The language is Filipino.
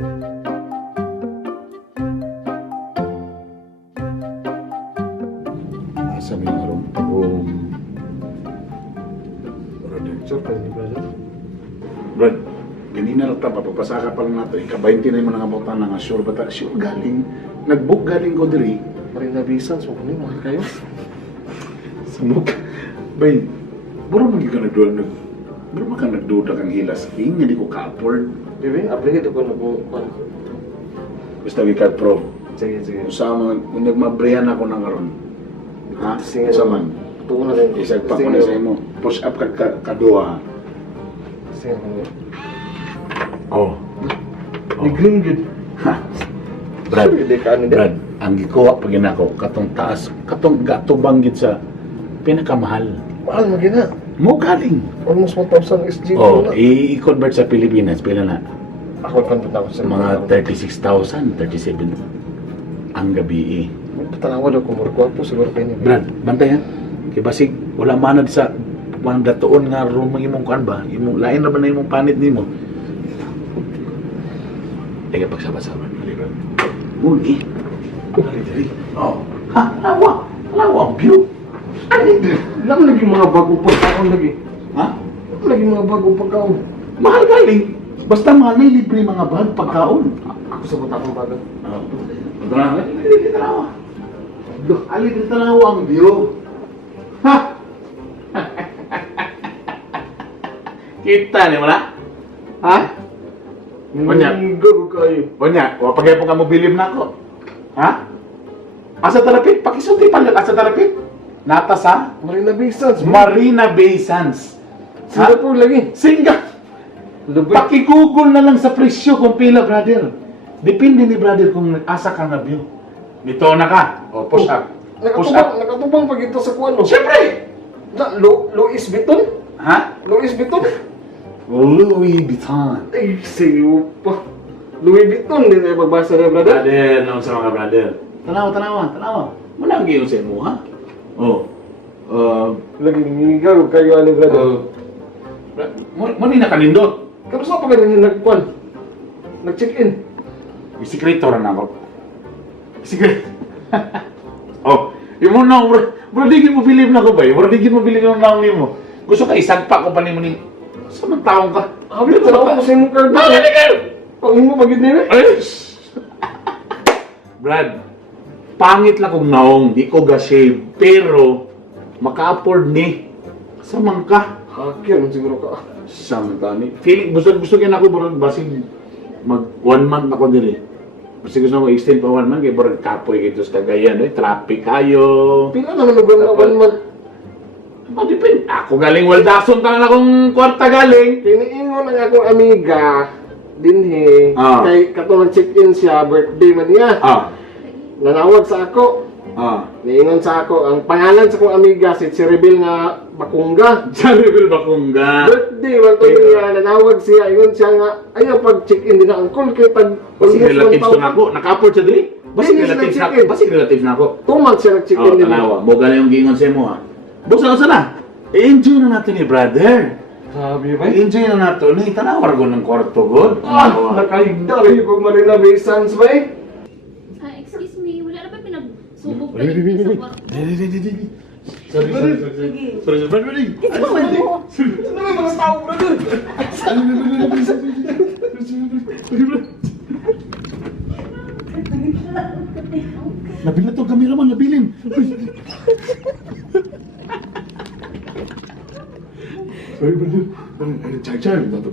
Sabi nga ron, room. Sure ka, di ba? Brad, ganina lang ta, papapasaka pa lang nato. Ika-20 na yung mga butan na nga, sure ba ta? Sure galing. Nag-book galing ko diri. Marina Bisan, so kung mahal kayo. Sumuk. Bay, buro man ka nagduda, buro man ka nagduda kang hilas. Hindi ko ka-afford. Bebe, aplikit ako na kung Basta ka pro. sige, sige. Usama, kung nagmabrihan ako na karon. Ha? Sige. Usaman. Tuko na rin. Isag pa ko na sa imo. Push up ka kadua. Sige, sige. Oh. Nigling good. Ha. Brad, Hindi ka ano din. Brad, ang gikuha pag ako, katong taas, katong gatubang gid sa pinakamahal. Mahal mo gina. Mo galing. Almost 1,000 SG Oh, na. i-convert sa Pilipinas, pila na? Ako convert ako sa Sa mga 36,000, 37 ang gabi eh. Patanawa daw kung maragwapo siguro kayo niya. Brad, bantayan. Kaya basig, wala manad sa mga datoon nga room ang imong kuan ba? Imong lain na ba na imong panit nimo? Teka pagsama-sama. Muli. Dali. Oh. Ha, lawa. Lawa ang view. Ano din? Alam lagi mga bagong pagkaon lagi. Ha? Alam lagi mga bagong pagkaon. Mahal galing. Basta mahal na libre mga bag, pagkaon. Ako sa buta akong bago. Oh. Ito na, libre tanawa. Libre tanawa ang view. Ha? Kita ni mo na? Ha? Wanya. Gago kayo. Wanya, wapagay po ka mo bilib na ako. Ha? Asa talapit? Pakisulti palit. Asa talapit? Nata sa Marina Bisan. Marina Bay Sands. Singapore lagi. Singa! Lubay. Pakigugol na lang sa presyo kung pila, brother. Depende ni brother kung asa ka na view. Dito na ka. O, push up. Push up. Nakatubang pag ito sa kuano. Siyempre! Louis Vuitton? Ha? Louis Vuitton? Louis Vuitton. Ay, sayo pa. Louis Vuitton din ay magbasa na, brother. Brother, no, sa mga brother. Tanawa. Muna ang giyon sa mo, ha? Oh. Lagi gago kayo, ano, brother. Mo ni nakanindot. Pero saan pa ka rin nagkuhan? Nag-check-in? Isikreto rin ako. Isikreto. Oh, yung mo na, bro, digin mo bilib na ko ba? Bro, digin mo bilib na ako mo. Gusto ka isagpa ko pa ni mo ni... Saan ang taong ka? Habi, tanaw ko sa imong card. Bakit ka? Pangin mo bagid nila? Ay! Brad, pangit lang kong naong, di ko ga-shave, pero maka-afford ni. Samang ka. Hakir man siguro ka. Samang ni. Feeling, gusto kaya na ako, bro, basig mag 1 month ako dili. Basta gusto mo extend pa 1 month, kaya bro, kapoy kayo sa Cagayan, traffic kayo. Pila naman lugar na 1 month. Oh, depende. Ako galing waldason ka na akong kwarta galing. Kiniingon ang akong amiga, dinhi, Ah. kay katong check-in siya, birthday man niya. Ah. Nanawag sa ako. Ah. Niingon sa ako, ang pangalan sa akong amiga, si Cheribel nga Bakungga. Janibel Bakungga. Birthday man to niya, nanawag siya, ingon siya nga, ayaw pag check-in din ang call kay tag Basig relatives ko na ako. Naka-afford siya dili. Basig Hindi, relatives na nag-check-in. ako. Basig relatives na ako. 2 months siya nag-check-in Oh, din. tanawa. Mo galing yung gingon sa mo, ha. Busa na. I-enjoy na natin ni brother. Sabi ba? I-enjoy na natin ni. Tanawa ko ng kwarto, God. Nakaligda kayo kung Marina Bay Sands ba eh? Excuse me, wala na ba pinag-subok na sa kwarto? Sorry. Ito ba mo? Ano may mga tao, brother? Nabilin itong kameraman, nabilin. Sorry, brother. Char-char, brother.